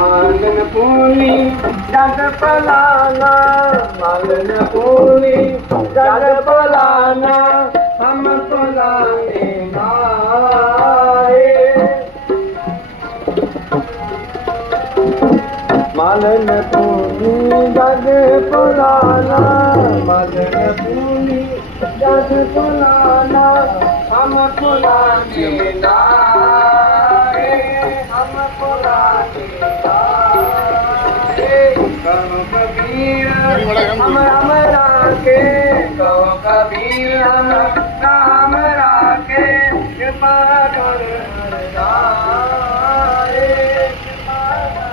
मालन कोणी जगपलाना मालन कोणी जगपलाना हम पलाने माए। मालन कोणी जगपलाना मालन कोणी जगपलाना हम पलाने माए। ਕਬੀਰ ਹਮ ਹਮ ਰਾਖੇ ਕਉ ਕਬੀਰ ਹਮ ਨਾਮ ਰਾਖੇ ਕਿਰਪਾ ਕਰ ਹਰਦਾਏ ਕਿਰਪਾ ਕਰ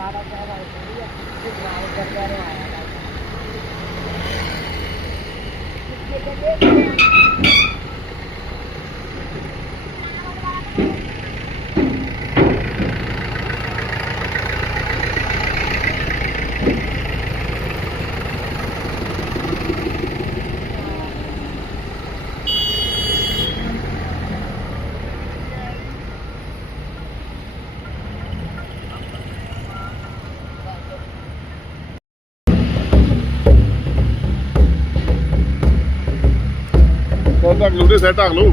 ਹਰਦਾਏ ਕੋਲ ਤੱਕ ਲੂ ਦੇ ਢੱਕ ਲਓ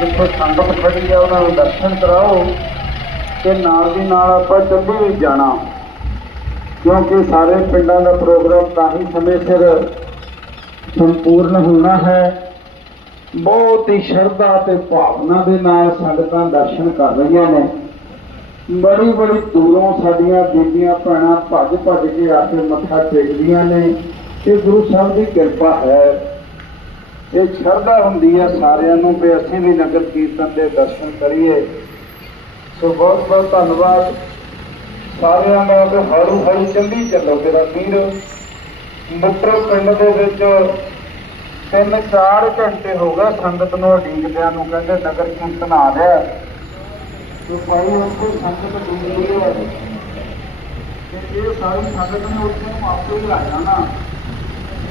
ਜਿੱਥੇ ਸੰਗਤ ਖੜੀ ਆ, ਉਹਨਾਂ ਨੂੰ ਦਰਸ਼ਨ ਕਰਾਓ ਤੇ ਨਾਲ ਦੀ ਨਾਲ ਆਪਾਂ ਚੱਲੀ ਵੀ ਜਾਣਾ। ਕਿਉਂਕਿ ਸਾਰੇ ਪਿੰਡਾਂ ਦਾ ਪ੍ਰੋਗਰਾਮ ਤਾਂ ਹੀ ਸਮੇਂ ਸਿਰ ਸੰਪੂਰਨ ਹੋਣਾ ਹੈ। ਬਹੁਤ ਹੀ ਸ਼ਰਧਾ ਤੇ ਭਾਵਨਾ ਦੇ ਨਾਲ ਸੰਗਤਾਂ ਦਰਸ਼ਨ ਕਰ ਰਹੀਆਂ ਨੇ। ਬੜੀ ਬੜੀ ਦੂਰੋਂ ਸਾਡੀਆਂ ਬੀਬੀਆਂ, ਭੈਣਾਂ ਭੱਜ ਭੱਜ ਕੇ ਆ ਕੇ ਮੱਥਾ ਟੇਕਦੀਆਂ ਨੇ। ਇਹ ਗੁਰੂ ਸਾਹਿਬ ਦੀ ਕਿਰਪਾ ਹੈ। ਇਹ ਸ਼ਰਧਾ ਹੁੰਦੀ ਹੈ ਸਾਰਿਆਂ ਨੂੰ ਕਿ ਅਸੀਂ ਵੀ ਨਗਰ ਕੀਰਤਨ ਦੇ ਦਰਸ਼ਨ ਕਰੀਏ। ਸੋ ਬਹੁਤ ਬਹੁਤ ਧੰਨਵਾਦ। ਸਾਰਿਆਂ ਦਾ ਤੇ ਹੌਲੀ ਹੌਲੀ ਚੱਲੀ ਚੱਲੋ ਤੇਰਾ ਵੀਰ। ਮੁੱਟਰ ਪਿੰਡ ਦੇ ਵਿੱਚ ਤਿੰਨ ਚਾਰ ਘੰਟੇ ਹੋ ਗਏ ਸੰਗਤ ਨੂੰ ਉਡੀਕਦਿਆਂ ਨੂੰ ਕਹਿੰਦੇ ਨਗਰ ਕੀਰਤਨ ਆ ਰਿਹਾ ਤੇ ਭਾਈ ਉੱਥੇ ਸੰਗਤ ਡੂਬੀ ਹੈ। ਤੇ ਇਹ ਸਾਰੀ ਸੰਗਤ ਨੇ ਉੱਥੇ ਨੂੰ ਆਪੇ ਹੀ ਆ ਜਾਣਾ।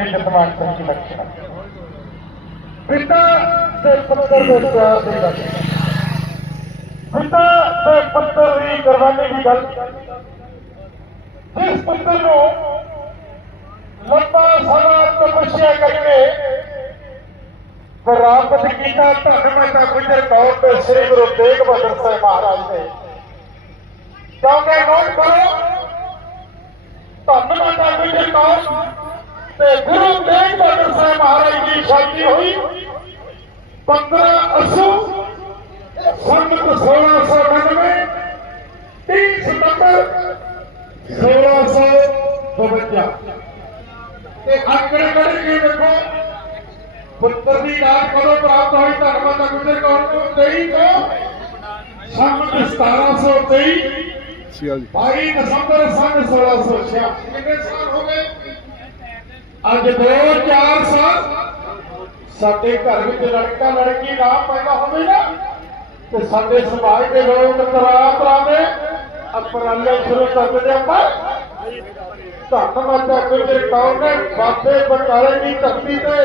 ਆਪਾਂ ਦੱਸੀ ਜਾਂਦੇ ਆ। ਪਿਤਾ ਤੇ ਪੁੱਤਰ ਦੇ ਪਿਆਰ ਦੀ ਗੱਲ। ਪਿਤਾ ਤੇ ਪੁੱਤਰ ਦੀ ਕੁਰਬਾਨੀ ਦੀ ਗੱਲ। ਜਿਸ ਪੁੱਤਰ ਨੂੰ ਲੰਬਾ ਸਮਾਂ ਤਪੱਸਿਆ ਕਰਕੇ ਪ੍ਰਾਪਤ ਕੀਤਾ, ਧੰਨ ਮਾਤਾ ਗੁਜਰ ਕੌਰ ਤੇ ਸ੍ਰੀ ਗੁਰੂ ਤੇਗ ਬਹਾਦਰ ਸਾਹਿਬ ਮਹਾਰਾਜ ਨੇ ਕਿਉਂਕਿ ਨੋਟ ਕਰੋ? ਧੰਨ ਮਾਤਾ ਗੁਜਰ ਕੌਰ ਤੇ ਗੁਰੂ ਤੇਗ ਬਹਾਦਰ ਸਾਹਿਬ ਮਹਾਰਾਜ ਦੀ ਸ਼ਾਦੀ ਹੋਈ। 15 ਅਸੂ ਸੰਮਤ 1699 30 ਸਤੰਬਰ 1652 ਤੇ ਅੰਕੜੇ ਕੱਢ ਕੇ ਦੇਖੋ ਪੁੱਤਰ ਦੀ ਦਾਤ ਕਦੋਂ ਪ੍ਰਾਪਤ ਹੋਈ ਧੰਨ ਮਾਤਾ ਗੁਜਰ ਕੌਰ ਨੂੰ 23 ਤੋਂ। ਸੰਮਤ 1723 ਸਿਆਲ 22 ਦਸੰਬਰ ਸੰਨ 1666 ਕਿੰਨੇ ਸਾਲ ਹੋ ਗਏ? ਅੱਜ ਦੋ ਚਾਰ ਸਾਲ ਸਾਡੇ ਘਰ ਵਿੱਚ ਲੜਕਾ ਲੜਕੀ ਨਾ ਪੈਦਾ ਹੋਵੇ ਨਾ, ਤੇ ਸਾਡੇ ਸਮਾਜ ਦੇ ਲੋਕ ਤਰ੍ਹਾਂ ਤਰ੍ਹਾਂ ਦੇ ਅਪਰਾਲੇ ਸ਼ੁਰੂ ਕਰ ਦਿੰਦੇ ਆਪਾਂ ਧੰਨ ਮਾਤਾ ਗੁਜਰ ਕੌਰ ਨੇ ਬਾਬੇ ਬਟਾਲੇ ਦੀ ਧਰਤੀ ਤੇ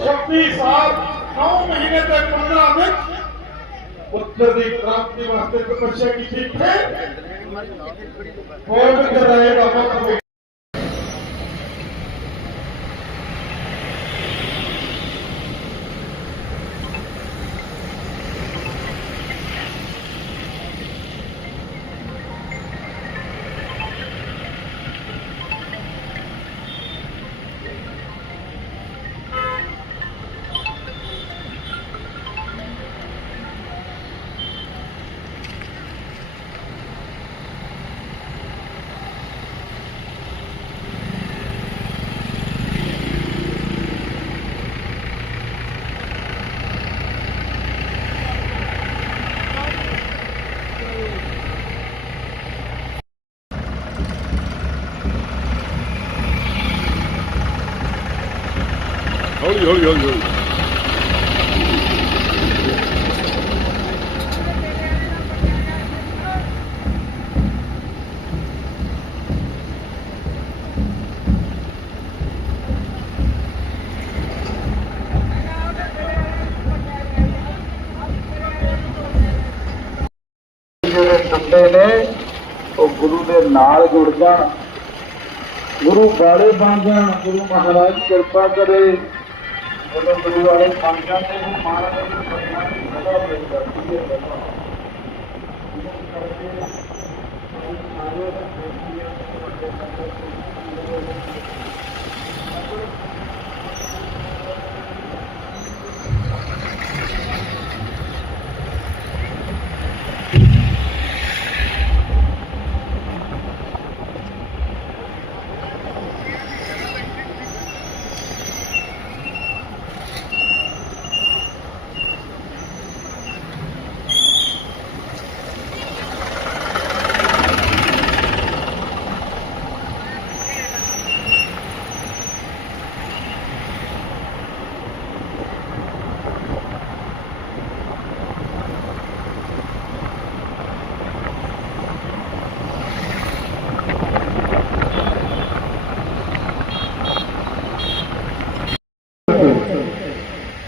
26 ਸਾਲ 9 ਮਹੀਨੇ ਤੇ 15 ਦਿਨ ਪੁੱਤਰ ਦੀ ਪ੍ਰਾਪਤੀ ਵਾਸਤੇ ਤਪੱਸਿਆ ਕੀਤੀ ਫਿਰ ਕੋਟ ਕਰਾਏ ਦਾ ਹੌਲੀ ਹੌਲੀ ਹੌਲੀ ਹੌਲੀ ਜਿਹੜੇ ਟੁੱਟੇ ਨੇ, ਉਹ ਗੁਰੂ ਦੇ ਨਾਲ ਜੁੜ ਜਾਣ। ਗੁਰੂ ਵਾਲੇ ਬਣ ਜਾਣ। ਗੁਰੂ ਮਹਾਰਾਜ ਕਿਰਪਾ ਕਰੇ। ਜਦੋਂ ਗੁਰੂ ਵਾਲੇ ਬਣ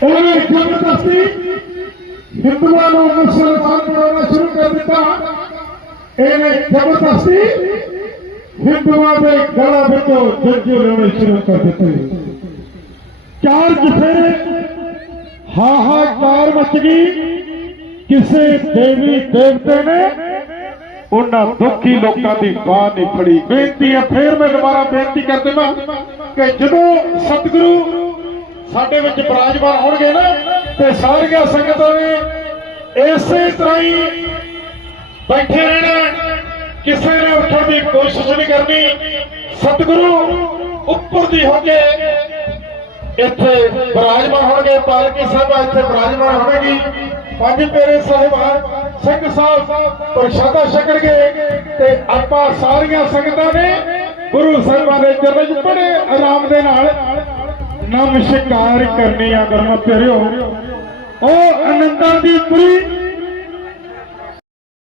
ਉਹਨੇ ਜ਼ਬਰਦਸਤੀ ਹਿੰਦੂਆਂ ਨੂੰ ਮੁਸਲਮਾਨ ਬਣਾਉਣਾ ਸ਼ੁਰੂ ਕਰ ਦਿੱਤਾ। ਇਹਨੇ ਜ਼ਬਰਦਸਤੀ ਹਿੰਦੂਆਂ ਦੇ ਗਲਾਂ ਵਿੱਚੋਂ ਜੱਜੇ ਲਾਉਣੇ ਸ਼ੁਰੂ ਕਰ ਦਿੱਤੇ। ਚਾਰ ਚਫੇਰੇ ਹਾਹਾਕਾਰ ਮਚ ਗਈ। ਕਿਸੇ ਦੇਵੀ ਦੇਵਤੇ ਨੇ ਉਹਨਾਂ ਦੁਖੀ ਲੋਕਾਂ ਦੀ ਬਾਹ ਨਹੀਂ ਫੜੀ। ਬੇਨਤੀ ਹੈ, ਫੇਰ ਮੈਂ ਦੁਬਾਰਾ ਬੇਨਤੀ ਕਰ ਦੇਵਾਂ ਕਿ ਜਦੋਂ ਸਤਿਗੁਰੂ ਸਾਡੇ ਵਿੱਚ ਬਰਾਜਮਾਨ ਹੋਣਗੇ ਨਾ, ਤੇ ਸਾਰੀਆਂ ਸੰਗਤਾਂ ਨੇ ਇਸੇ ਤਰ੍ਹਾਂ ਹੀ ਬੈਠੇ ਰਹਿਣਾ। ਕਿਸੇ ਨੇ ਉੱਠਣ ਦੀ ਕੋਸ਼ਿਸ਼ ਨਹੀਂ ਕਰਨੀ। ਸਤਿਗੁਰੂ ਉੱਪਰ ਦੀ ਹੋ ਕੇ ਇੱਥੇ ਬਰਾਜਮਾਨ ਹੋਣਗੇ। ਪਾਲਕੀ ਸਭਾ ਇੱਥੇ ਬਰਾਜਮਾਨ ਹੋਵੇਗੀ। ਪੰਜ ਪੇਰੇ ਸਾਹਿਬਾਨ ਸਿੰਘ ਸਾਹਿਬ ਪ੍ਰਸ਼ਾਦਾ ਛਕਣਗੇ। ਤੇ ਆਪਾਂ ਸਾਰੀਆਂ ਸੰਗਤਾਂ ਨੇ ਗੁਰੂ ਸਾਹਿਬਾਂ ਦੇ ਚਰਨਾਂ 'ਚ ਬੜੇ ਆਰਾਮ ਦੇ ਨਾਲ। ਨਮਸਕਾਰ ਕਰਨੀ ਆ ਗੁਰਮਤਿ ਪਿਆਰਿਓ। ਉਹ ਅਨੰਦਾਂ ਦੀ ਪੁਰੀ।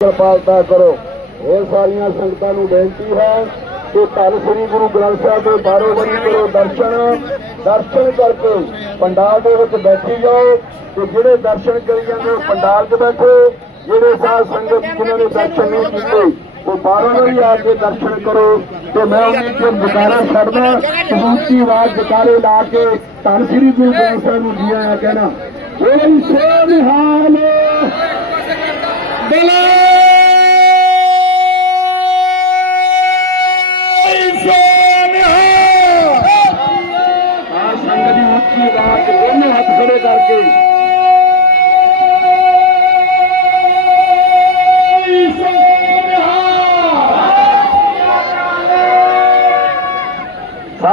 ਕਿਰਪਾਲਤਾ ਕਰੋ। ਇਹ ਸਾਰੀਆਂ ਸੰਗਤਾਂ ਨੂੰ ਬੇਨਤੀ ਹੈ ਕਿ ਧੰਨ ਸ੍ਰੀ ਗੁਰੂ ਗ੍ਰੰਥ ਸਾਹਿਬ ਦੇ ਬਾਰੋ ਬਰੀ ਕਰੋ ਦਰਸ਼ਨ। ਦਰਸ਼ਨ ਕਰਕੇ ਪੰਡਾਲ ਦੇ ਵਿੱਚ ਬੈਠੀ ਜਾਓ ਤੇ ਜਿਹੜੇ ਦਰਸ਼ਨ ਕਰੀ ਜਾਂਦੇ ਉਹ ਪੰਡਾਲ 'ਚ ਬੈਠੋ। ਜਿਹੜੇ ਸਾਧ ਸੰਗਤ ਜਿਨ੍ਹਾਂ ਨੇ ਦਰਸ਼ਨ ਨਹੀਂ ਕੀਤੇ ਉਹ ਬਾਹਰੋਂ ਵੀ ਆ ਕੇ ਦਰਸ਼ਨ ਕਰੋ ਤੇ ਮੈਂ ਉਹਨਾਂ ਚਿਰ ਜਕਾਰਾ ਛੱਡਦਾ ਕਬੂਤੀ ਆਵਾਜ਼ ਜਕਾਰੇ ਲਾ ਕੇ ਧੰਨ ਸ੍ਰੀ ਗੁਰੂ ਗ੍ਰੰਥ ਸਾਹਿਬ ਨੂੰ ਜੀ ਆਇਆ ਕਹਿਣਾ ਬੋਲੇ ਸੋ ਨਿਹਾਲ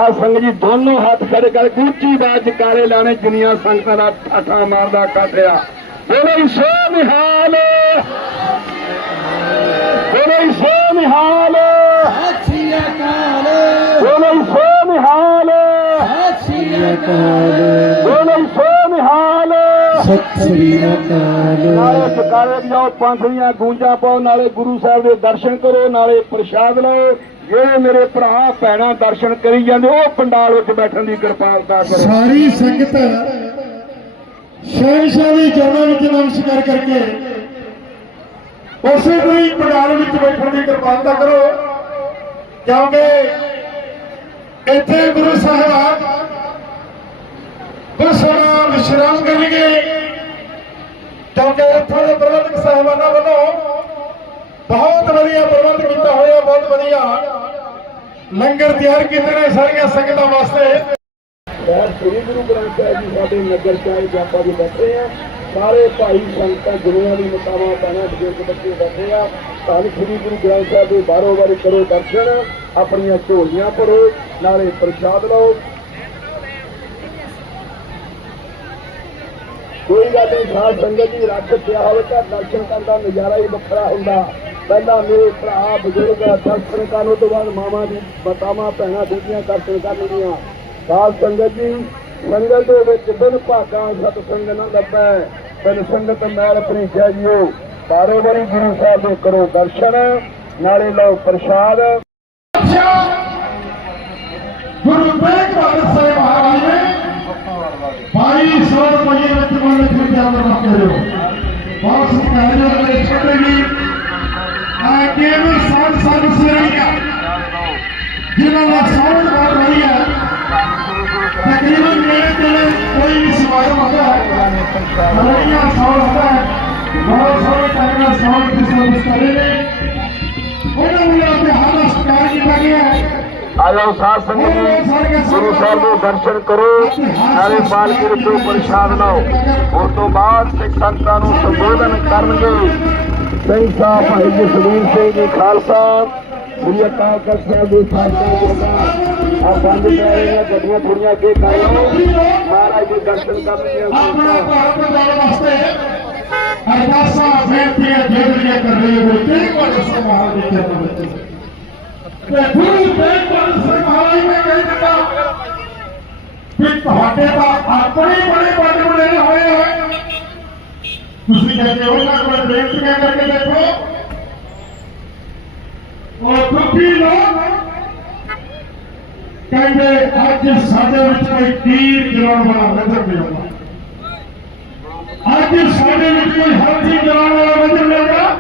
ਸਾਧ ਸੰਗਤ ਜੀ ਦੋਨੋਂ ਹੱਥ ਖੜੇ ਕਰਕੇ ਉੱਚੀ ਆਵਾਜ਼ ਜਕਾਰੇ ਲਾਣੇ ਦੁਨੀਆ ਸੰਗਤਾਂ ਦਾ ਠਾਠਾ ਮਾਰਦਾ ਕਾਠਿਆ। ਬੋਲੇ ਸੋ ਨਿਹਾਲ। ਬੋਲੇ ਸੋ ਨਿਹਾਲ। ਬੋਲੇ ਸੋ ਨਿਹਾਲ। ਬੋਲੇ ਸੋ ਨਿਹਾਲ। ਨਾਲੇ ਜਕਾਰੇ ਦੀਆਂ ਪੰਥ ਦੀਆਂ ਗੂੰਜਾਂ ਪਾਓ, ਨਾਲੇ ਗੁਰੂ ਸਾਹਿਬ ਦੇ ਦਰਸ਼ਨ ਕਰੋ, ਨਾਲੇ ਪ੍ਰਸ਼ਾਦ ਲਓ। ਜਿਹੜੇ ਮੇਰੇ ਭਰਾ, ਭੈਣਾਂ ਦਰਸ਼ਨ ਕਰੀ ਜਾਂਦੇ, ਉਹ ਪੰਡਾਲ ਵਿੱਚ ਬੈਠਣ ਦੀ ਕਿਰਪਾਲਤਾ ਕਰੋ। ਸਾਰੀ ਸੰਗਤ ਸ਼ਹਿਨशाह ਦੇ ਚਰਨਾਂ ਵਿੱਚ ਨਮਸਕਾਰ ਕਰਕੇ ਉਸੇ ਤਰ੍ਹਾਂ ਪੰਡਾਲ ਵਿੱਚ ਬੈਠਣ ਦੀ ਕਿਰਪਾਲਤਾ ਕਰੋ। ਕਿਉਂਕਿ ਇੱਥੇ ਗੁਰੂ ਸਾਹਿਬ ਬਸਣਾ ਵਿਸ਼ਰਾਮ ਕਰਨਗੇ। ਕਿਉਂਕਿ ਇੱਥੋਂ ਦੇ ਪ੍ਰਬੰਧਕ ਸਾਹਿਬਾਨਾਂ ਵੱਲੋਂ ਬਹੁਤ ਵਧੀਆ ਪ੍ਰਬੰਧ ਕੀਤਾ ਹੋਇਆ, ਬਹੁਤ ਵਧੀਆ। ਲੰਗਰ ਤਿਆਰ ਕੀਤੇ ਨੇ ਸਾਰੀਆਂ ਸੰਗਤਾਂ ਵਾਸਤੇ। ਯਾਰ ਸ੍ਰੀ ਗੁਰੂ ਗ੍ਰੰਥ ਸਾਹਿਬ ਜੀ, ਸਾਡੇ ਨਗਰ ਚਾਹੇ ਜਾਪਾ ਜੀ ਬੈਠੇ ਆ ਸਾਰੇ ਭਾਈ ਸੰਗਤਾਂ, ਗੁਰੂਆਂ ਦੀ ਮਤਾਵਾਂ ਪੈਣਾ ਬਜ਼ੁਰਗ, ਬੱਚੇ ਬੈਠੇ ਆ। ਧੰਨ ਸ੍ਰੀ ਗੁਰੂ ਗ੍ਰੰਥ ਸਾਹਿਬ ਦੇ ਬਾਰੋ ਬਾਰੀ ਕਰੋ ਦਰਸ਼ਨ, ਆਪਣੀਆਂ ਝੋਲੀਆਂ ਭਰੋ, ਨਾਲੇ ਪ੍ਰਸ਼ਾਦ ਲਓ। ਕੋਈ ਗੱਲ ਨਹੀਂ, ਸਾਧ ਸੰਗਤ ਜੀ, ਰੱਖ ਪਿਆ ਹੋਵੇ ਤਾਂ ਦਰਸ਼ਨ ਕਰਨ ਦਾ ਨਜ਼ਾਰਾ ਹੀ ਵੱਖਰਾ ਹੁੰਦਾ। ਪਹਿਲਾਂ ਮੇਰੇ ਭਰਾ, ਬਜ਼ੁਰਗ, ਦਰਸ਼ਨ ਕਰਨ ਉਸ ਤੋਂ ਬਾਅਦ ਮਾਮਾ ਦੀ ਬਤਾਵਾਂ ਭੈਣਾਂ ਬੀਬੀਆਂ ਦਰਸ਼ਨ ਕਰਨਗੀਆਂ ਸਾਧ ਸੰਗਤ ਜੀ, ਸੰਗਤ ਦੇ ਵਿੱਚ ਬਿਨ ਭਾਗਾਂ ਸਤ ਸੰਗ ਨਾ ਲੱਭੈ। ਬਿਨ ਸੰਗਤ ਮੈਲ ਆਪਣੀ ਜੀਓ। ਬਾਰੋ ਬਾਰੀ ਗੁਰੂ ਸਾਹਿਬ ਦੇ ਕਰੋ ਦਰਸ਼ਨ, ਨਾਲੇ ਲਓ ਪ੍ਰਸ਼ਾਦ। ਗੁਰੂ ਤੇਗ ਬਹਾਦਰ ਸਾਹਿਬ ਮਹਾਰਾਜ ਨੇ 2200 ਰੁਪਏ ਵਿੱਚ ਮਨ ਵਿੱਚ ਅੰਦਰ ਰੱਖ ਲਿਓ ਬਹੁਤ ਸਤਿਕਾਰਯੋਗ ਨੇ ਛੋਟੇ ਵੀ ਆ ਕੇਵਲ ਸਾਧ ਸਾਧ ਸਰੀਆ ਜਿਨ੍ਹਾਂ ਦਾ ਸਾਊਂਡ ਬਹੁਤ ਵਧੀਆ ਤਕਰੀਬਨ ਮੇਰੇ ਕੋਲ ਕੋਈ ਵੀ ਸਮਾਗਮ ਹੁੰਦਾ ਹੈ। ਮਲਈਆ ਸਾਊਂਡ ਹੁੰਦਾ ਹੈ। ਬਹੁਤ ਸਾਰੇ ਟਾਈਮ ਨਾਲ ਸਾਊਂਡ ਦੀ ਸਰਵਿਸ ਕਰਦੇ ਨੇ। ਉਹਨਾਂ ਨੂੰ ਆਪਣੇ ਦਾ ਸਤਿਕਾਰ ਕੀਤਾ ਗਿਆ ਹੈ। ਆਇਓ ਸਾਧ ਸੰਗਤ ਜੀ ਗੁਰੂ ਸਾਹਿਬ ਦੇ ਦਰਸ਼ਨ ਕਰੋ। ਨਾਲੇ ਪਾਲਕੀ ਵਿੱਚੋਂ ਪ੍ਰਸ਼ਾਦ ਲਓ। ਉਸ ਤੋਂ ਬਾਅਦ ਸਿੱਖ ਸੰਗਤਾਂ ਨੂੰ ਸੰਬੋਧਨ ਕਰਨਗੇ। ਸਿੰਘ ਸਾਹਿਬ ਭਾਈ ਜਸਵੀਰ ਸਿੰਘ ਜੀ, ਖਾਲਸਾ। ਸ੍ਰੀ ਅਕਾਲ ਤਖਤ ਸਾਹਿਬ ਦੇ ਸਾਥੀਆਂ ਆ ਬੰਦ ਕਰਾਂਗੇ ਗੱਡੀਆਂ ਥੋੜੀਆਂ ਅੱਗੇ ਕਰ ਲਓ। ਮਹਾਰਾਜ ਦੇ ਦਰਸ਼ਨ ਕਰਨੀਆਂ ਆਪਣਾ ਭਾਰਤ ਬਚਾਉਣ ਵਾਸਤੇ ਅਰਦਾਸਾਂ ਬੇਨਤੀਆਂ ਜਿਹੜੀਆਂ ਕਰ ਰਹੇ ਹੋ ਤੇ ਕੋਲ ਸਮਾਲ ਦੇ ਚਰਨ ਵਿੱਚ ਤੇ ਗੁਰੂ ਤੇਗ ਬਹਾਦਰ ਸਿੰਘ ਮਹਾਰਾਜ ਨੇ ਕਹਿ ਦਿੱਤਾ ਕਿ ਤੁਹਾਡੇ ਤਾਂ ਆਪਣੇ ਬੜੇ ਬੜੇ ਬੜੇ ਹੋਏ ਹੋਏ ਤੁਸੀਂ ਕਹਿੰਦੇ ਉਹਨਾਂ ਕੋਲ ਬੇਨਤੀਆਂ ਕਰਕੇ ਦੇਖੋ ਉਹ ਦੁਖੀ ਲੋਕ ਕਹਿੰਦੇ ਅੱਜ ਸਾਡੇ ਵਿੱਚ ਕੋਈ ਤੀਰ ਚਲਾਉਣ ਵਾਲਾ ਨਜ਼ਰ ਨਹੀਂ ਆਉਂਦਾ ਅੱਜ ਸਾਡੇ ਵਿੱਚ ਕੋਈ ਹਾਥੀ ਚਲਾਉਣ ਵਾਲਾ ਨਜ਼ਰ ਨਹੀਂ ਆਉਂਦਾ